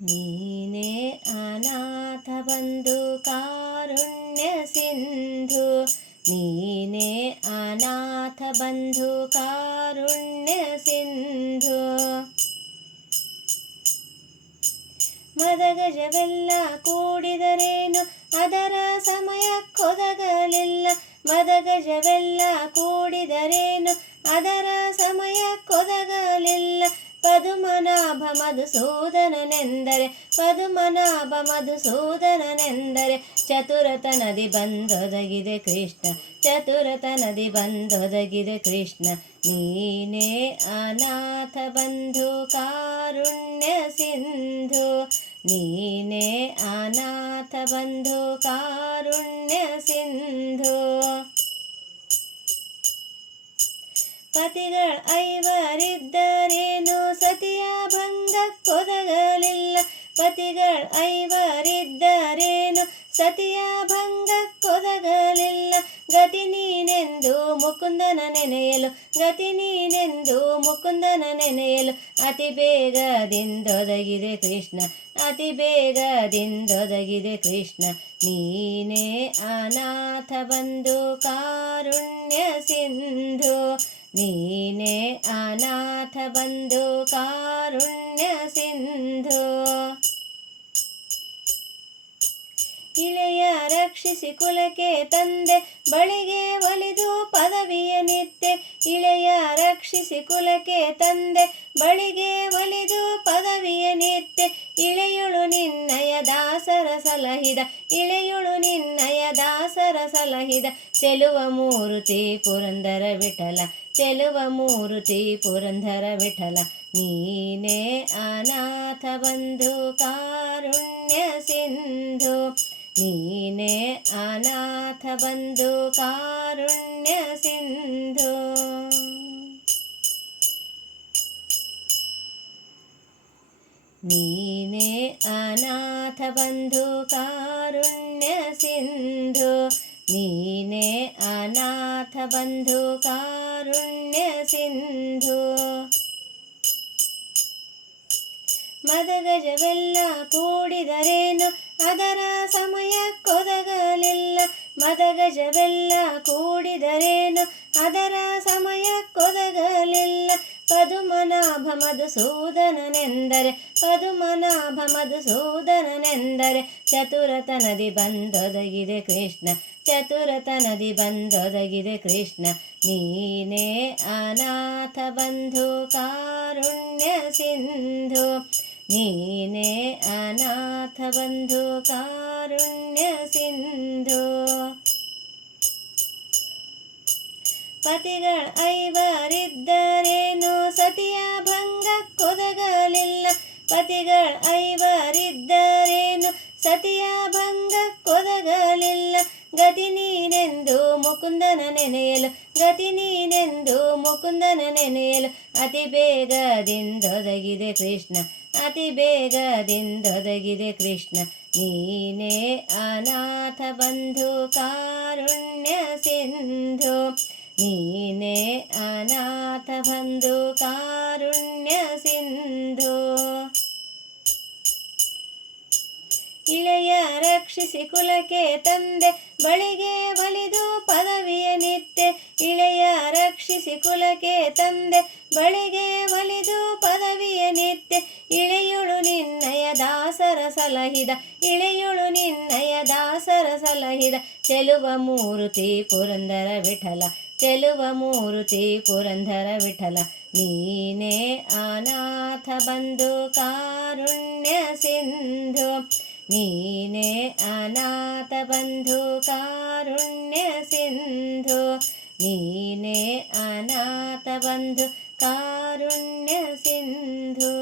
ನೀನೇ ಅನಾಥ ಬಂಧು ಕಾರುಣ್ಯ ಸಿಂಧು, ನೀನೇ ಅನಾಥ ಬಂಧು ಕಾರುಣ್ಯ ಸಿಂಧು. ಮದಗಜವೆಲ್ಲ ಕೂಡಿದರೇನು ಅದರ ಸಮಯಕ್ಕೊದಗಲಿಲ್ಲ, ಮದಗಜವೆಲ್ಲ ಕೂಡಿದರೇನು ಅದರ ಸಮಯಕ್ಕೊದಗಲಿಲ್ಲ. ಪದುಮನಾಭ ಮಧುಸೂದನನೆಂದರೆ, ಪದುಮನಾಭ ಮಧುಸೂದನನೆಂದರೆ ಚತುರತನದಿ ಬಂದೊದಗಿದೆ ಕೃಷ್ಣ, ಚತುರತನದಿ ಬಂದೊದಗಿದೆ ಕೃಷ್ಣ. ನೀನೇ ಅನಾಥ ಬಂಧು ಕಾರುಣ್ಯ ಸಿಂಧು, ನೀನೇ ಅನಾಥ ಬಂಧು ಕಾರುಣ್ಯ ಸಿಂಧು. ಪತಿಗಳ ಐವರಿದ್ದರೇನು ಸತಿಯ ಭಂಗಕ್ಕೊದಗಲಿಲ್ಲ, ಪತಿಗಳ ಐವರಿದ್ದರೇನು ಸತಿಯ ಭಂಗಕ್ಕೊದಗಲಿಲ್ಲ. ಗತಿ ನೀನೆಂದು ಮುಕುಂದನ ನೆನೆಯಲು, ಗತಿ ನೀನೆಂದು ಮುಕುಂದನ ನೆನೆಯಲು ಅತಿ ಬೇಗದಿಂದೊದಗಿದೆ ಕೃಷ್ಣ, ಅತಿ ಬೇಗದಿಂದೊದಗಿದೆ ಕೃಷ್ಣ. ನೀನೇ ಅನಾಥ ಬಂಧು ಕಾರುಣ್ಯ ಸಿಂಧು, ನೀನೇ ಅನಾಥ ಬಂಧು ಕಾರುಣ್ಯ ಸಿಂಧು. ಇಳೆಯ ರಕ್ಷಿಸಿ ಕುಲಕ್ಕೆ ತಂದೆ ಬಳಿಗೆ ಒಲಿದು ಪದವಿಯ ನಿತ್ಯ, ಇಳೆಯ ರಕ್ಷಿಸಿ ಕುಲಕ್ಕೆ ತಂದೆ ಬಳಿಗೆ ಒಲಿದು ಪದವಿಯ ನಿತ್ಯ. ಇಳೆಯುಳು ನಿನ್ನಯ ದಾಸರ ಸಲಹಿದ, ಇಳೆಯುಳು ನಿನ್ನಯ ದಾಸರ ಸಲಹಿದ ಚೆಲುವ ಮೂರುತಿ ಪುರಂದರ ವಿಠಲ, ಚೆಲುವ ಮೂರುತಿ ಪುರಂದರ ವಿಠಲ. ನೀನೇ ಅನಾಥ ಬಂಧು ಕಾರುಣ್ಯ ಸಿಂಧು, ನೀನೇ ಅನಾಥ ಬಂಧು ಕಾರುಣ್ಯ ಸಿಂಧು. ನೀನೇ ಅನಾಥ ಬಂಧು ಕಾರುಣ್ಯ ಸಿಂಧು, ನೀನೇ ಅನಾಥ ಬಂಧು ಕಾರುಣ್ಯ ಸಿಂಧು. ಮದಗಜವೆಲ್ಲ ಕೂಡಿದರೇನು ಅದರ ಸಮಯಕ್ಕೊದಗಲಿಲ್ಲ, ಮದಗಜವೆಲ್ಲ ಕೂಡಿದರೇನು ಅದರ ಸಮಯಕ್ಕೊದಗಲಿಲ್ಲ. ಪದುಮನಾಭ ಮಧುಸೂದನನೆಂದರೆ, ಪದುಮನಾಭ ಮಧುಸೂದನನೆಂದರೆ ಚತುರತನದಿ ಬಂದೊದಗಿದೆ ಕೃಷ್ಣ, ಚತುರತನದಿ ಬಂದೊದಗಿದೆ ಕೃಷ್ಣ. ನೀನೇ ಅನಾಥ ಬಂಧು ಕಾರುಣ್ಯ ಸಿಂಧು, ನೀನೇ ಅನಾಥ ಬಂಧು ಕಾರುಣ್ಯ ಸಿಂಧು. ಪತಿಗಳ ಐವರಿದ್ದರೇನು ಸತಿಯ ಭಂಗಕ್ಕೊದಗಲಿಲ್ಲ, ಪತಿಗಳ ಐವರಿದ್ದರೇನು ಸತಿಯ ಭಂಗಕ್ಕೊದಗಲಿಲ್ಲ. ಗತಿ ನೀನೆಂದು ಮುಕುಂದನ ನೆನೆಯಲು, ಗತಿ ನೀನೆಂದು ಮುಕುಂದನ ನೆನೆಯಲು ಅತಿ ಬೇಗದಿಂದೊದಗಿದೆ ಕೃಷ್ಣ, ಅತಿ ಬೇಗದಿಂದೊದಗಿದೆ ಕೃಷ್ಣ. ನೀನೇ ಅನಾಥ ಬಂಧು ಕಾರುಣ್ಯ ಸಿಂಧು, ನೀನೇ ಅನಾಥ ಬಂಧು ಕಾರುಣ್ಯ ಸಿಂಧು. ಇಳೆಯ ರಕ್ಷಿಸಿ ಕುಲಕ್ಕೆ ತಂದೆ ಬಳಿಗೆ ಒಲಿದು ಪದವಿಯ ನಿತ್ಯ, ಇಳೆಯ ರಕ್ಷಿಸಿ ಕುಲಕ್ಕೆ ತಂದೆ ಬಳಿಗೆ ಒಲಿದು ಪದವಿಯ ನಿತ್ಯ. ಇಳೆಯುಳು ನಿನ್ನಯ ದಾಸರ ಸಲಹಿದ, ಇಳೆಯುಳು ನಿನ್ನಯ ದಾಸರ ಸಲಹಿದ ಚೆಲುವ ಮೂರುತಿ ಪುರಂದರ ವಿಠಲ, ಚೆಲುವ ಮೂರುತಿ ಪುರಂದರ ವಿಠಲ. ನೀನೇ ಅನಾಥ ಬಂಧು ಕಾರುಣ್ಯ ಸಿಂಧು, ನೀನೇ ಅನಾಥ ಬಂಧು ಕಾರುಣ್ಯ ಸಿಂಧು, ನೀನೇ ಅನಾಥ ಬಂಧು ಕಾರುಣ್ಯ ಸಿಂಧು.